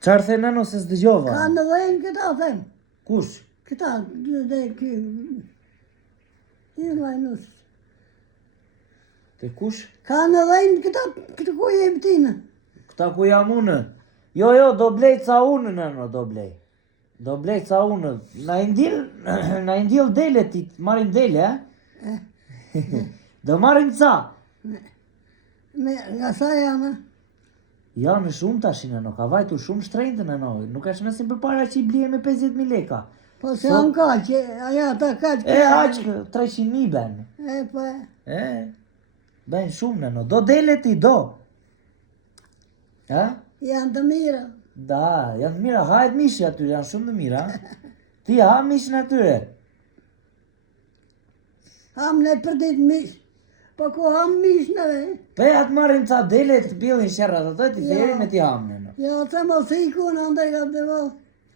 Qarë the nëno se s'dëgjova? Ka në dhejnë këta, them. Kush? Këta, dhe ky... I lajnus. Te kush? Ka në dhejnë këta, këtë ku jem tinë. Këta ku jam unë? Jo, do blej ca unë nëno, do blej. Do blej ca unë. Na i ndjell dele ti, marim dele, Do marim ca. Nga sa janë? Janë shumë tash nëno, ka vajtur shumë shtrenjtë nëno. Nuk është mesin për para që i blije me 50.000 leka. Po se janë kaq, aja ta kaq. Aq, 300.000 ben. Po. Ben shumë nëno, do dele ti, do. Ha? Janë të mira. Da, janë të mira, hajt mishë atyre, janë shumë të mira. Ti ha mishën atyre. Ham në për ditë mishë. Po ku ham mishë në ve? Pe atë marrin ca dele të billin shërrat atë, ti veri me ti ham nëno. Jo, të mos iku në ndër ka të vo.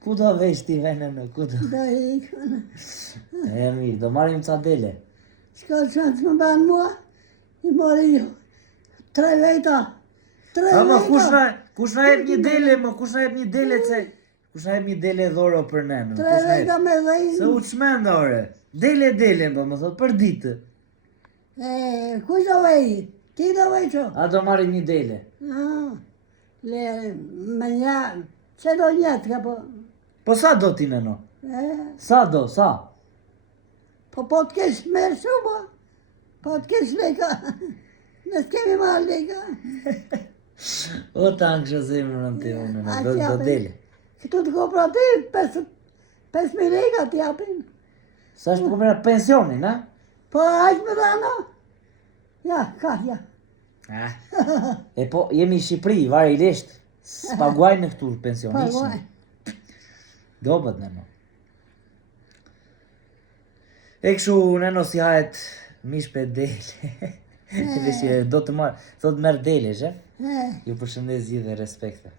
Ku do vesh ti ve nëno, ku do? Da iku në. Mirë, do marim ca dele. Shka që më banë mua, i mori ju. 3 veta. 3 veta. Ama kush na jep një dele, kush na jep një dele kush na jep një dele dhoro për nëno? 3 veta me dhejnë. Se u çmend ore. Dele, po më thot për ditë. Kuj do vej? Ti do vej që? A do marim një dele? Me një, që do njetë ka po? Po sa do ti nëno? Sa do, sa? Po të kesh merë shumë, po të kesh leka. Në s'kemi marrë leka. O ta në kështë zemë në të unë, do dele. Këtu të kooperativ, 5.000 leka t'japin. Sa është për pensionin, a? Po aq me dhano? Ja, ja. Po, jemi i Shqipëri, varë i lesht. S'paguajnë në këtu pensionisht. Paguaj. Dobet nëno. E këshu nëno si hajet mish për dele. Do të marrë, thot merë dele, që? Ju përshëndes gjithë dhe respekte.